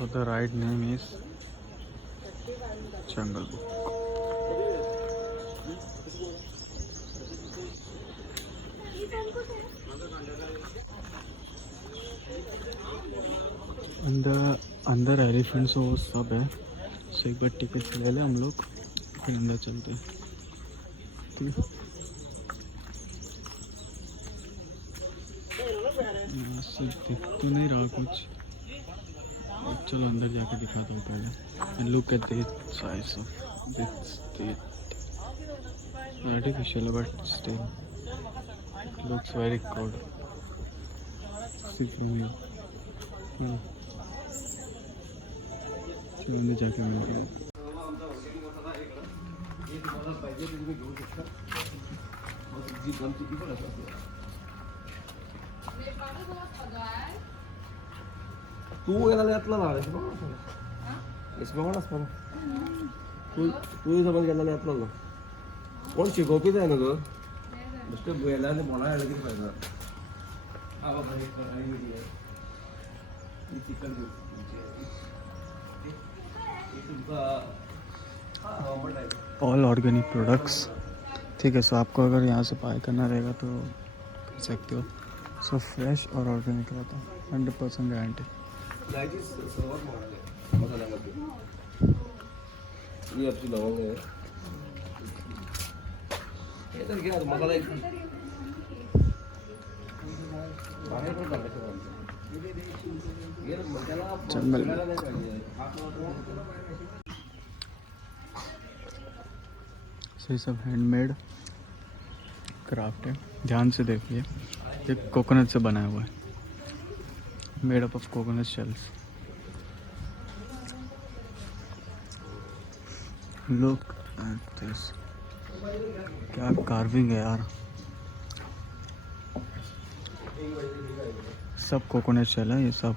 So the ride name is Jungle Book. अंदर elephants वो सब है। सो एक बार टिकट ले ले हम लोग, फिर अंदर चलते हैं। ठीक है, तो नहीं रहा कुछ। चलो अंदर जाके दिखाता हूँ पहले। Look at this size of this artificial but still looks very good. अंदर जाके मिलते हैं। तू याला यातला लावलास बघ ना. इस बघ ना पण तू समज गेला यातला ना. कोण शिकवते आहे ना ग? नुसतं गेल्याने बोलायला किती फायदा. हा बाबा हे करायला गेली आहे. ही चिकन दूध. All organic products. ठीक है, सो आपको अगर यहाँ से बाय करना रहेगा तो कर सकते हो। सो फ्रेश और ऑर्गेनिक रहता है, 100% गारंटी। ये आपकी लवंग है। ये तो क्या मसाला एक बाहर पर डाल के ये मसाला जंगल से सब हैंडमेड क्राफ्ट है। ध्यान से देखिए, ये कोकोनट से बनाया हुआ है, made up of coconut shells. Look at this, क्या कार्विंग है यार। सब कोकोनट शेल है ये सब।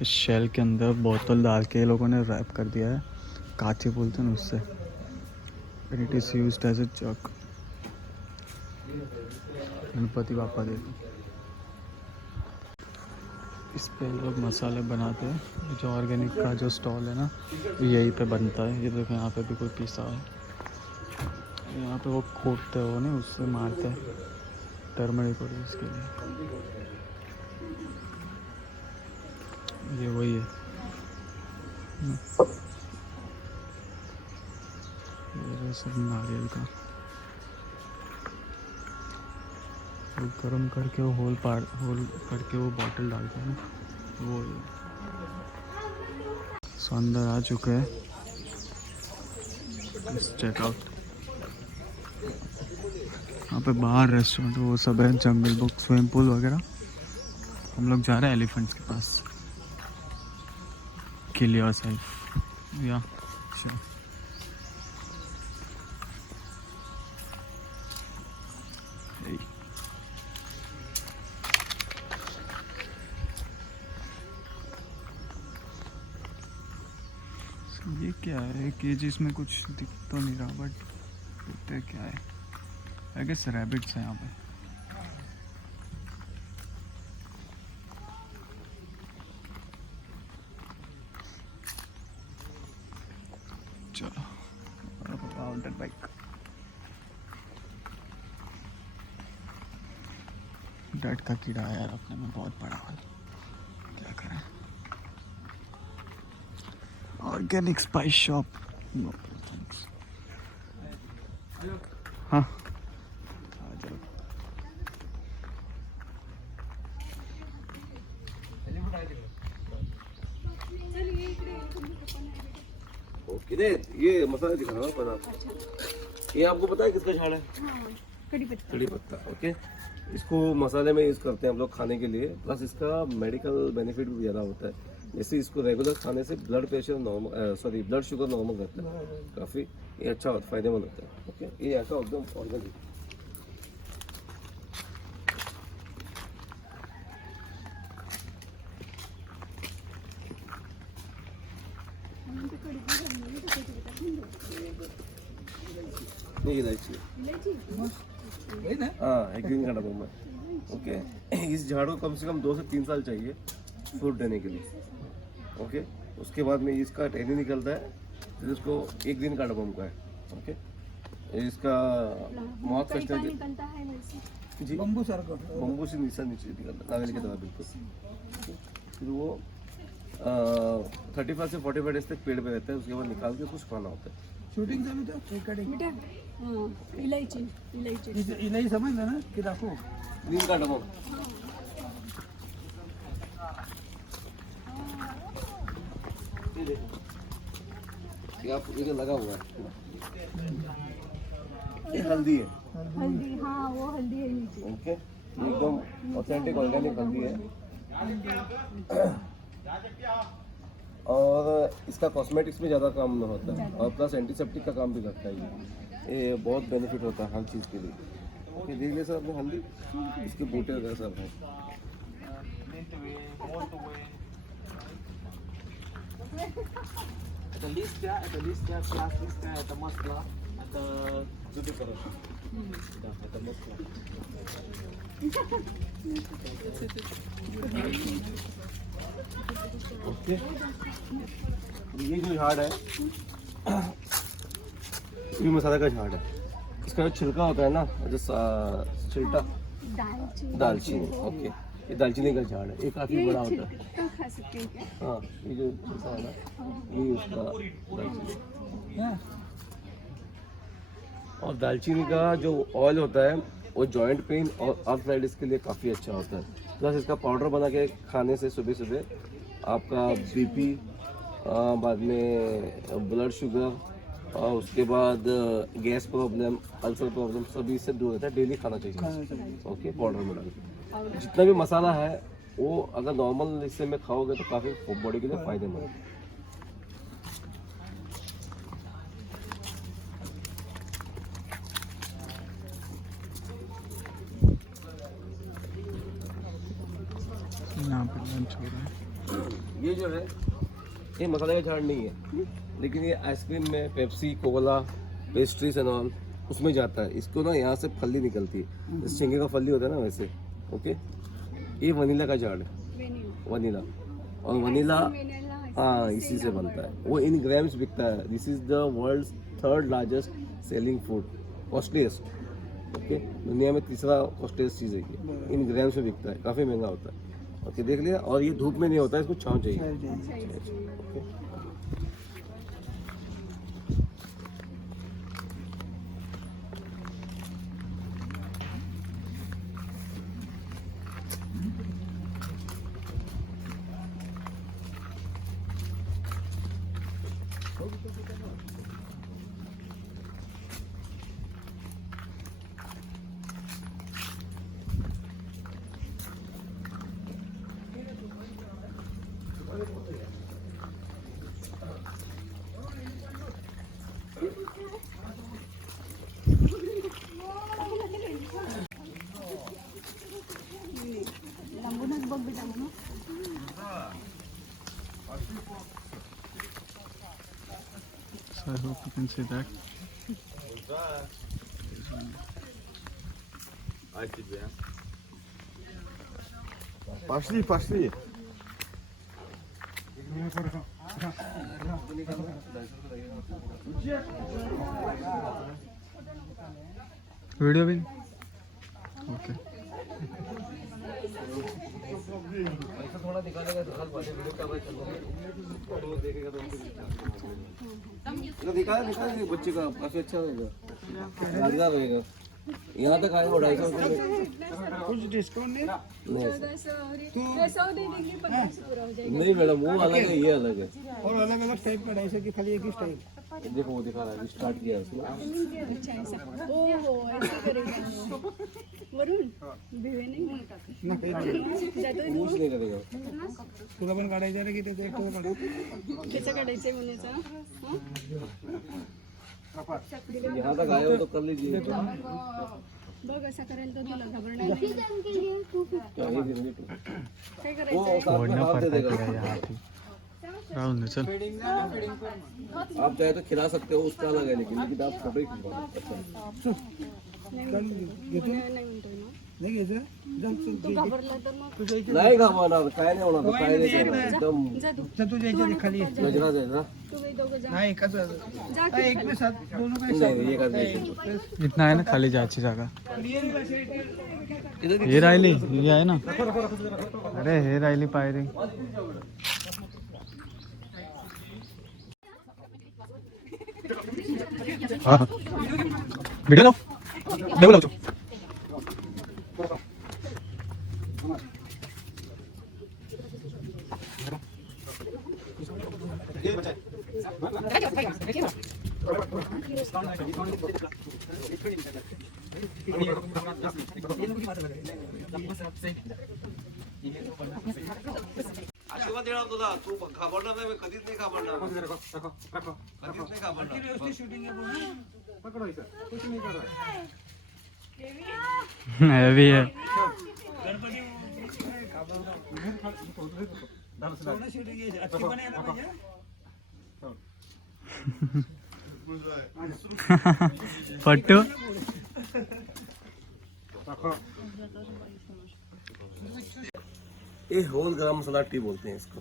इस शेल के अंदर बोतल डाल के लोगों ने रैप कर दिया है, कांचे बोलते हैं उससे। End it is used as a जग। गणपति बापा देखो, इस पे लोग मसाले बनाते हैं। जो ऑर्गेनिक का जो स्टॉल है ना, यहीं पे बनता है। ये देखो यहाँ पे भी कोई पीसा है। यहाँ पे वो खोदते हो नहीं, उससे मारते हैं टर्मरिक और इसके लिए। ये वही है। ये सब नारियल का गरम करके वो होल करके वो बॉटल डालते हैं, वो सो अंदर आ चुके हैं। चेकआउट। यहाँ पे बाहर रेस्टोरेंट वो सब है, जंगल बुक, स्विमिंग पूल वगैरह। हम लोग जा रहे हैं एलिफेंट्स के पास। किल योरसेल्फ या श्योर। ये क्या है कि जिसमें कुछ दिख तो नहीं रहा, बट देखते क्या है। आई गेस रैबिट्स हैं यहाँ पे। चलो माउंटेन बाइक। डट का कीड़ा है यार अपने में बहुत बड़ा है, क्या करें। Organic spice shop, no thanks. हाँ आ जाओ। ओके दे ये मसाला दिखाना पर आप। ये आपको पता है किसका झाड़ है? कड़ी पत्ता। कड़ी पत्ता। ओके, इसको मसाले में यूज़ करते हैं हम लोग खाने के लिए। प्लस इसका मेडिकल बेनिफिट भी ज़्यादा होता है। जैसे इसको रेगुलर खाने से blood pressure normal, sorry blood sugar normal रहता है। काफ़ी ये अच्छा होता है, फायदेमंद होता है। ओके, ये ऐसा एकदम ऑर्गेनिक। नहीं इलायची हाँ एक ग्रीन का डब्बा में ओके। इस झाड़ को कम से कम 2 से 3 साल चाहिए फ्रूट देने के लिए। ओके, उसके बाद में इसका टहनी निकलता है, फिर उसको 1 दिन का डबम का है। ओके, इसका मॉथ फेस्टिवल निकलता है वैसे जी, बम्बू से नीचे निकलता नारियल की तरह बिल्कुल। फिर वो 35 से 45 डेज तक पेड़ पे रहता है, उसके बाद निकाल के उसको सुखाना होता है। शूटिंग चालू होतं बेटा इलायची इलायची इलाही समजलं ना की दाखव नीम का डबम ये आप ये लगा हुआ है, ये हल्दी है। हल्दी, हाँ वो हल्दी है नीचे। ओके, ये एकदम ऑथेंटिक ऑर्गेनिक हल्दी है। और इसका कॉस्मेटिक्स में ज़्यादा काम में होता है और प्लस एंटीसेप्टिक का काम भी करता है। ये बहुत बेनिफिट होता है हर चीज़ के लिए। ओके, देख ले सर अपने हल्दी, इसके बूटे वगैरह सब हैं। Ada listnya, kelas listnya, ada masalah, ada jadi terus. Ada masalah. Okay, ये जो झाड़ है ये मसाला का झाड़ है। इसका जो छिलका होता है ना, जो छिलटा दालचीनी। ओके, ये दालचीनी का झाड़ है, ये काफ़ी बड़ा होता है। तो खा सकते हैं क्या? हाँ, ये जो छिलका है ना, ये उसका दालचीनी। और दालचीनी का जो ऑयल होता है वो जॉइंट पेन और आर्थराइटिस के लिए काफ़ी अच्छा होता है। प्लस इसका पाउडर बना के खाने से सुबह सुबह आपका बीपी, बाद में ब्लड शुगर और उसके बाद गैस प्रॉब्लम, अल्सर प्रॉब्लम सभी इससे दूर रहता है। डेली खाना चाहिए। ओके, पाउडर में डाल के जितना भी मसाला है वो अगर नॉर्मल हिस्से में खाओगे तो काफ़ी बॉडी के लिए फ़ायदेमंद है। यहाँ पे लंच हो रहा है। ये जो है ये मसाले का झाड़ नहीं है, लेकिन ये आइसक्रीम में Pepsi, Cola, pastries end all उसमें जाता है। इसको ना यहाँ से फली निकलती है, इस झींगे का फली होता है ना वैसे। ओके, ये वनीला का झाड़ है, वनीला। और वनीला हाँ इसी से बनता है। वो इन ग्राम्स बिकता है। This is the world's 3rd largest selling food, costliest. Okay, दुनिया में 3रा कॉस्टलीस्ट चीज़ है ये। इन ग्राम्स में बिकता है, काफ़ी महंगा होता है। ओके, देख लिया। और ये धूप में नहीं होता है, इसको छांव चाहिए। ओके, लांबूनच बघ बेटा म्हणून. So I hope you can see that. Пошли. Video भी ओके। ऐसा थोड़ा निकालेगा तो हल बातें वीडियो का भाई तो देखेगा तो निकाल बच्चे का काफी अच्छा होगा, यादगार रहेगा। यहाँ तक आएगा 250 रुपये कुछ डिस्काउंट नहीं? नहीं मैडम, वो अलग है ये अलग है। और अलग अलग टाइप का 250 की खाली एक ही स्टाइल। देखो वो दिखा रहा है, स्टार्ट किया उसने। वरून भिवे नाही ना काही कुछ नहीं करेगा। तुला पण काढायचं आहे की त्याचं एकटं काढा? त्याचं काढायचंय म्हणायचं. यहाँ तक आए हो तो कर लीजिए। बघ असं करेल तर तुला घबरणार नाही. क्या ये भी नहीं तो। काय करायचं? वो साथ में छोड़ना हाथ दे पड़ता देगा। है यहाँ पे। राहुल चल। आप चाहे तो खिला सकते हो, उसका अलग है, लेकिन आप फोटो ही खिलवा सकते हो। घेतो नाही म्हणतोय ना. नाही घ्यायचं? तू घाबरला तर मग नाही घाबरणार, काय नाही होणार, काय नाही करणार. एकदम जा तू तर तुझ्या याच्यात खाली गजरा जायचा. तुम्ही दोघं जा नाही कसं जा एक पे सात दोनों का नाही, एकाच जायचं. इतना आहे ना खाली जायची जागा. हे राहिली, ही आहे ना. अरे हे राहिली पायरी. हा व्हिडिओ लाव, देऊ लावतो. आशीर्वाद देणार तुला, तू घाबरणार नाही, कधीच नाही घाबरणार, कधीच नाही घाबरणार. शूटिंग है पूरा पकड़ो इसे कुछ नहीं कर रहा हेवी है. पूर्ण शूटिंग है अच्छी बनेगा ना भैया पट्टू ये होल गरम मसाला टी बोलते हैं इसको.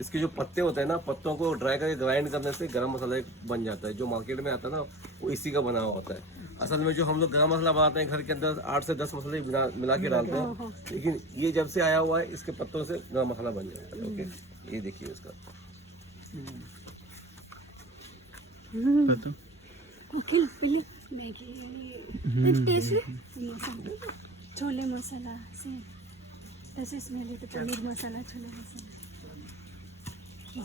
इसके जो पत्ते होते हैं ना, पत्तों को ड्राई करके ग्राइंड करने से गरम मसाला एक बन जाता है. जो मार्केट में आता है ना, वो इसी का बना हुआ होता है. असल में जो हम लोग गरम मसाला बनाते हैं घर के अंदर 8 से 10 मसाले मिला के डालते हैं, लेकिन ये जब से आया हुआ है इसके पत्तों से गरम मसाला बन जाता है. ओके, ये देखिए इसका. अखिल पिली मॅगी टेस्ट मसाला छोले मसाला सेम तसे स्मेल येते. पनीर मसाला छोले मसाला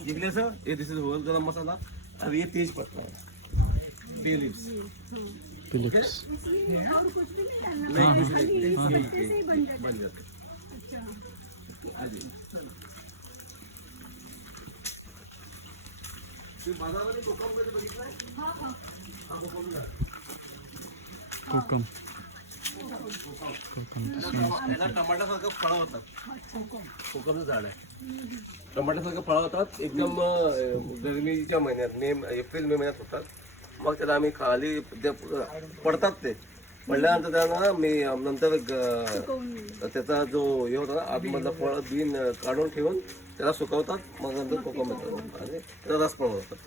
दिखले सर, ये दिस इज होल गरम मसाला. अब ये तेज पत्ता है, बे लीव्स. फिलिप्स. नहीं कुछ नहीं, बन जाता है. बाजारामध्ये कोकम मध्ये बघितलंय? कोकम. याला टमाट्यासारखं फळं होतात. कोकमचं झाड आहे. टमाट्यासारखं फळं होतात, एकदम गरमीच्या महिन्यात एप्रिल मे महिन्यात होतात. मग त्याला आम्ही खाली पडतात, ते पडल्यानंतर त्यांना मी नंतर त्याचा जो हे होता ना आतमधला फळ बीन काढून ठेवून त्याला सुकवतात. मग नंतर कोकम येतात आणि त्याचा रस पण होतात.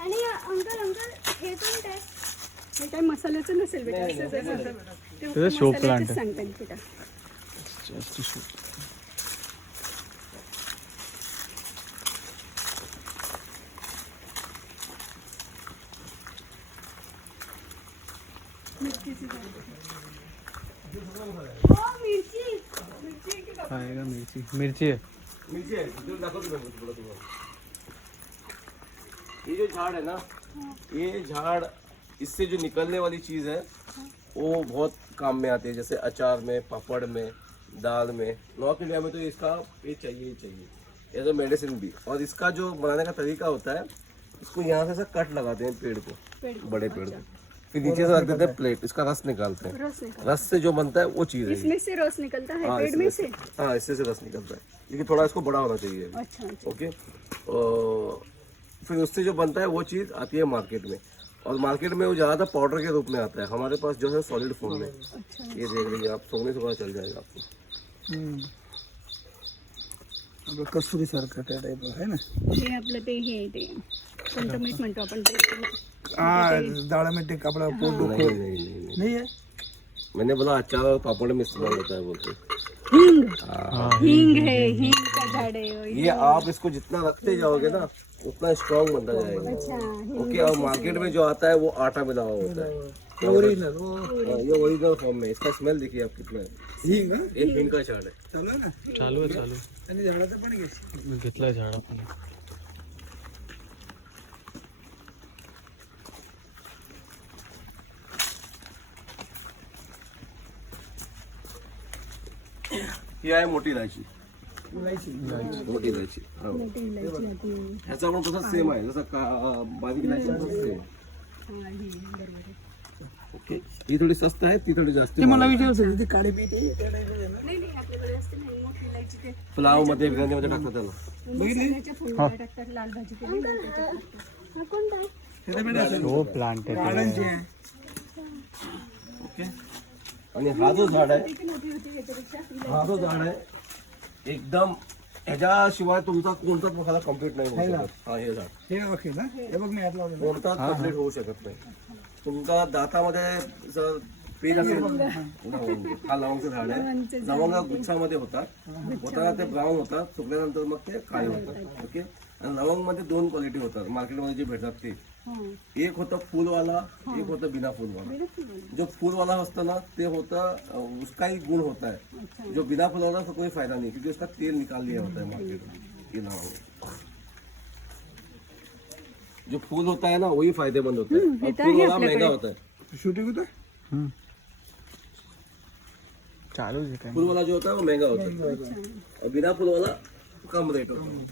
आणि अंकल हे पण काय हे काय मसाल्याचं नसेल बेटा. ते शो प्लांट सांगतात बेटा. Just show. खाएगा मिर्ची. मिर्ची है. मिरची आहे, इकडून दाखवतो मी तुम्हाला. ये जो झाड़ है ना, ये झाड़ इससे जो निकलने वाली चीज़ है वो बहुत काम में आती है. जैसे अचार में, पापड़ में, दाल में. नॉर्थ इंडिया में तो इसका ये चाहिए ही चाहिए एज अ मेडिसिन भी. और इसका जो बनाने का तरीका होता है, इसको यहाँ से ऐसा कट लगाते हैं पेड़ को, बड़े पेड़ को, फिर नीचे से रख देते हैं प्लेट. इसका रस निकालते हैं. रस से जो बनता है वो चीज़ है. इसमें से रस निकलता है हाँ, पेड़ में से. हाँ, इससे से रस निकलता है, लेकिन थोड़ा इसको बड़ा होना चाहिए. अच्छा ओके. फिर उससे जो बनता है वो चीज़ आती है मार्केट में. और मार्केट में वो ज़्यादातर पाउडर के रूप में आता है. हमारे पास जो है सॉलिड फॉर्म में. ये देख लीजिए आप, सोने से पता चल जाएगा आपको. कस्तुरी सारखं त्या टाईप आहे ना. हे आपलं ते हे ते कोणतं मीठ म्हणतो आपण ते हा डाळ में टिक आपला पोट नहीं नहीं नहीं, नहीं है. मैंने बोला अचार और पापड़ में इस्तेमाल होता है बोलते. हींग है, हींग का झाड़ है. ये आप इसको जितना रखते जाओगे ना उतना स्ट्रॉन्ग बनता जाएगा. अच्छा ओके. और मार्केट में जो आता है वो आटा मिला हुआ होता है. ओरिजिनल हाँ, ये ओरिजिनल फॉर्म में. इसका स्मेल देखिए आप कितना है. हिंग हा? एक हिंग का झाड़ है. चालू आहे ना. चालू आहे चालू. आणि झाडाचं पण घे. मी घेतलंय झाड आपण. ही आहे मोठी इलायची. इलायची. मोठी इलायची. हो. मोठी इलायची आती है. ह्याचा पण तसंच सेम आहे, जसं बारीक इलायची पण सेम. हा, हे बरोबर आहे. ओके. ही थोडी स्वस्त आहे, ती थोडी जास्त. ते मला विचारायचं होतं, ते काळे पीठ आहे त्या टाईप आहे ना. नाही नाही आपल्याकडे असते नाही मोठी इलायची ते पुलाव मध्ये बिर्याणीमध्ये टाकतात त्याला. मसाल्याच्या फोडणीला टाकतात. लाल भाजी केली ना त्याच्यात टाकतात. हा कोणता आहे? त्याला पण असं शो प्लांट आहे झाडांची ते. आहे. ओके. आणि हा जो झाड आहे किती मोठी होती ह्याच्यापेक्षा हा जो झाड आहे एकदम ह्याच्याशिवाय तुमचा कोणताच मसाला कम्प्लीट नाही होऊ शकत. हा हे झाड हे ओके ना हे बघ मी हात लावलेलं. कोणताच कम्प्लीट होऊ शकत नाही. तुमचा दातामध्ये जर पेन असेल लवंग, हा लवंगचं झाड आहे. लवंग गुच्छामध्ये होतात होताना ते ब्राऊन होतात, सुकल्यानंतर मग ते काळे होतात. ओके. आणि लवंग मध्ये 2 क्वालिटी होतात मार्केटमध्ये जे भेटतात ते. एक होतं फुलवाला, एक होतं बिना फुलवाला. जो फूल वाला होता ना ते होता उसका ही गुण होता है. जो बिना फूल वाला उसका कोई फायदा नहीं क्योंकि उसका तेल निकाल लिया होता है मार्केट में. ये लवंग जो फूल होता है ना वही फायदेमंद होता है और फूल वाला महंगा होता है. शूटिंग होतं चालू आहे काय फूल वाला जो होता है वो महंगा होता है और बिना फूल वाला कम रेट होता है.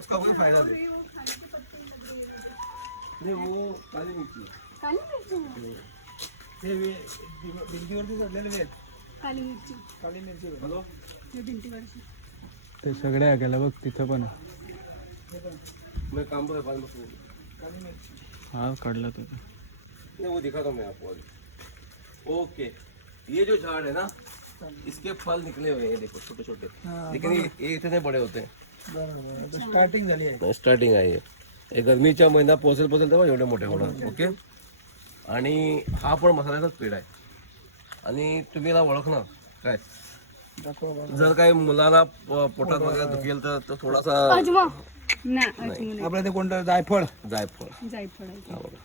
उसका कोई फायदा नहीं. नहीं वो काली मिर्ची है. काली मिरची हे भिंतीवरती चढलेले वेल काली मिरची काळी मिरची बघ. हेलो हे भिंतीवरची ते सगळे गेलं बघ तिथं पण मैं काम पर पास में काळी मिरची हा काढला तो नहीं वो दिखाता हूँ मैं आपको अभी. ओके. ये जो झाड़ है ना इसके फल निकले हुए हैं देखो छोटे छोटे लेकिन ये इतने बड़े होते हैं. बरोबर आता स्टार्टिंग झाली आहे. स्टार्टिंग आहे हे गरमीच्या महिना पोचेल तेव्हा एवढे मोठे होणार. ओके. आणि हा पण मसाल्याचाच पेड आहे आणि तुम्ही याला ओळखणार काय दाखवा बघा. जर काही मुलाला पोटात वगैरे दुखेल तर थोडासा अजमा ना अजमा नाही. आपलं ते कोणतं जायफळ जायफळ. जायफळ आहे. हा बघा.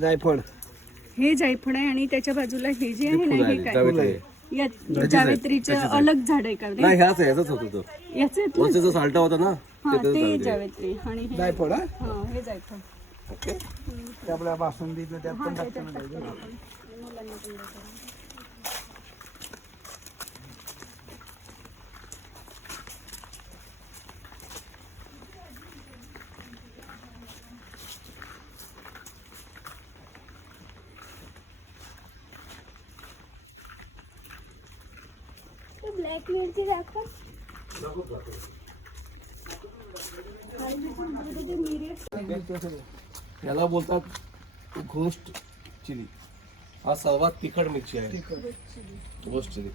जायफळ हे जायफळ आहे आणि त्याच्या बाजूला हे जे आहे ना हे काय जायफळ. या जावेत्रीचं अलग झाड आहे का रे? नाही ह्याच आहे ह्याच होतो तो याचे वरचा जो साल्टा होता ना हा ते जावेत्री आणि हे जायफळ हा हा हे जायफळ ओके. ते आपल्या बासुंदीचं त्यात पण टाकतो ना ते. मुलांना पण देतो. ब्लॅक मिरची दाखव. याला बोलतात घोस्ट चिली. हा सर्वात तिखट मिरची आहे घोस्ट चिली.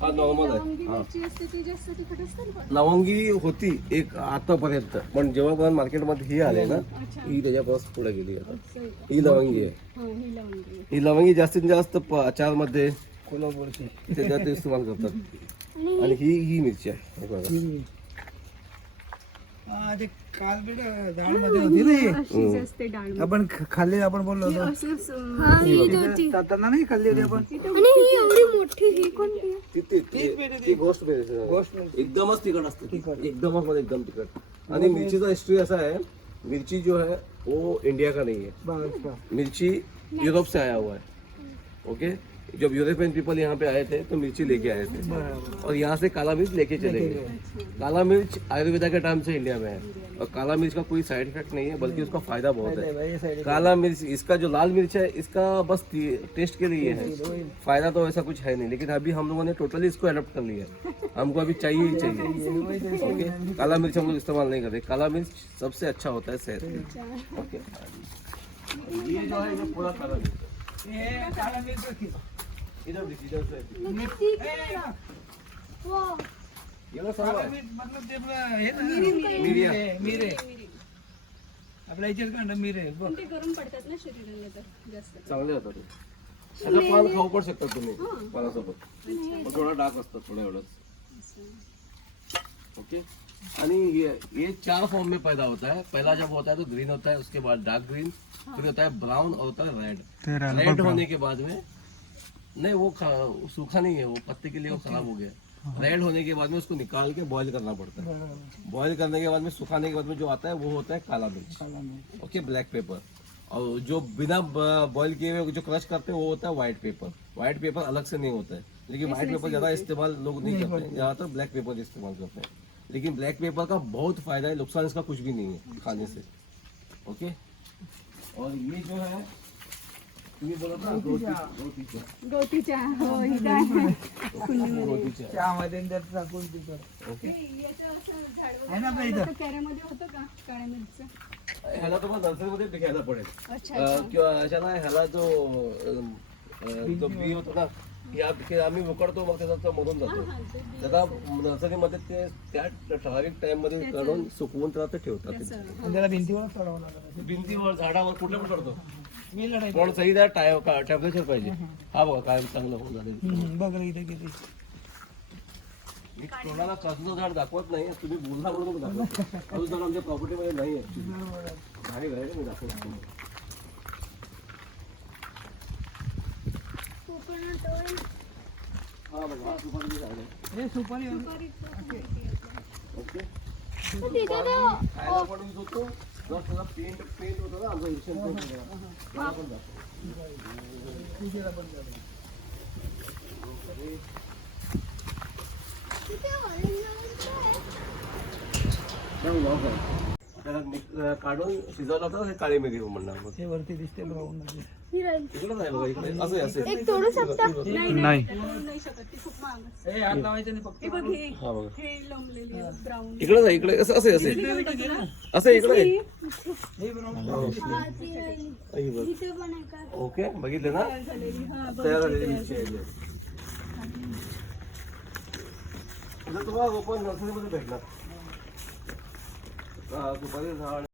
हा नॉर्मल आहे. हा मिरची असते ती जास्त तिखट असते ना पण. लवंगी होती एक आतापर्यंत पण जेव्हा मार्केटमध्ये ही आले ना ही त्याच्यापासून पुढे गेली आता. ही लवंगी आहे. हा ही लवंगी आहे. ही लवंगी जास्तीत जास्त अचार मध्ये कोल्हापूरची त्याच्यात इस्तेमाल करतात आणि ही मिरची आहे हे बघा. हा ते काल बीड डाळ मध्ये होती ना ही. अशीच असते डाळ. आपण खाल्ली आपण बोललो होतो असंच जाताना नाही खाल्ली होती आपण. आणि ही एवढी मोठी ही कोणती आहे? ती गोष्ट मिरची एकदमच तिखट असते. एकदमच मध्ये एकदम तिखट. आणि मिरचीचा हिस्ट्री असा आहे मिर्ची जो है वो इंडिया का नहीं है. बस मिर्ची यूरोप से आया हुआ है. ओके. जब यूरोपियन पीपल यहाँ पे आए थे तो मिर्ची लेके आए थे और यहाँ से काला मिर्च लेके चले गए. काला मिर्च आयुर्वेदा के टाइम से इंडिया में है और काला मिर्च का कोई साइड इफेक्ट नहीं है बल्कि उसका फायदा बहुत है. ये साइड काला मिर्च इसका जो लाल मिर्च है इसका बस टेस्ट के लिए है. फायदा तो ऐसा कुछ है नहीं लेकिन अभी हम लोगों ने टोटली इसको अडॉप्ट कर लिया है. हमको अभी चाहिए ही चाहिए. ओके. काला मिर्च हम लोग इस्तेमाल नहीं करते. काला मिर्च सबसे अच्छा होता है सेहत में. ओके. ये जो है ये पूरा काला मिर्च हे काळा मिरची होती. इधर देखिए, इधर से ये लो सर्व आहे. मतलब ते आपलं हे ना मिरे मिरे आपल्या इथे कांड मिरे बघ. ते गरम पडतात ना शरीराला तर जास्त. चांगले होतात ते. त्याचं पान खाऊ पण शकतात तुम्ही पानासोबत. पण थोडा डार्क असतं थोडं एवढंच. ओके. आणि ये 4 फॉर्म में पैदा होता है. पहला जब होता है तो ग्रीन होता है उसके बाद डार्क ग्रीन फिर होता है ब्राउन और होता है रेड. रेड होने के बाद में नहीं वो सूखा नहीं है वो पत्ते के लिए वो खराब हो गया. रेड होने के बाद में उसको निकाल के बॉईल करना पड़ता है. बॉईल करने के बाद में सुखाने के बाद में जो आता है वो होता है काला मिर्च. ओके. Black pepper. और जो बिना बॉईल किए हुए जो क्रश करते हैं वो होता है व्हाइट पेपर. व्हाइट पेपर अलग से नहीं होता है लेकिन व्हाइट पेपर ज़्यादा इस्तेमाल लोग नहीं करते हैं. ज़्यादातर ब्लैक पेपर इस्तेमाल करते हैं. लेकिन ब्लैक पेपर का बहुत फायदा है. नुकसान इसका कुछ भी नहीं है खाने से. ओके. और ये जो है तुम्ही बोला ना रोटीचा. गवतीच्या हो इथं आहे. रोटीचा. चहामध्ये त्यात टाकून तिखट ओके. याचं असं झाड आहे ना आपल्या इथं. कॅऱ्यामध्ये होतं का काळ्या मिरचं? ह्याला तुम्हाला नर्सरीमध्ये घ्यायला पडेल अच्छा किंवा ह्याला ह्याला जो बी होतो ना हे आम्ही उकडतो मग त्याचा तो मधून जातो त्याला नर्सरीमध्ये ते त्या ठराविक टाइम मध्ये काढून सुकवून त्याला ते ठेवतात आणि त्याला भिंतीवरच चढवावं लागत भिंतीवर झाडावर कुठल्या पण करतो मी लढाई पण सही त्या टेम्परेचर पाहिजे हा बघा काय चांगलं होऊन झालं बघ रे इथे किती मी कोणाला कसलं झाड दाखवत नाही तुम्ही बोलता म्हणून दाखवतो अजून झाड आमच्या प्रॉपर्टीमध्ये नाही आहे मी दाखवतो हा बघा हा सुपारीचं झाड आहे हे सुपारी ओके खायला पण यूज होतो जर त्याला पेंट होतं ना आमचं इलेक्शन पेंट त्याला पण जातो त्याला काढून शिजवलं होतं हे काळी मिरी म्हणणार मग ते वरती दिसते ब्राऊन मध्ये इकडे नाही बघा इकडे असं आहे, असं आहे. एक तोडू शकता नाही नाही शकत ती खूप महाग असते. हे हात लावायचं नाही फक्त हे बघ हे हा बघा हे लोंबलेली ब्राऊन इकडे जा इकडे असं असं आहे, असं आहे. असं आहे, इकडे आहे. हे ब्राऊन आई बघ. इथे पण आहे का ओके बघितले ना झालेली हा तयार झालेली मिरची आहे ही. आता तुम्हाला ओपन नर्सरीमध्ये भेटणार सुपारी झाड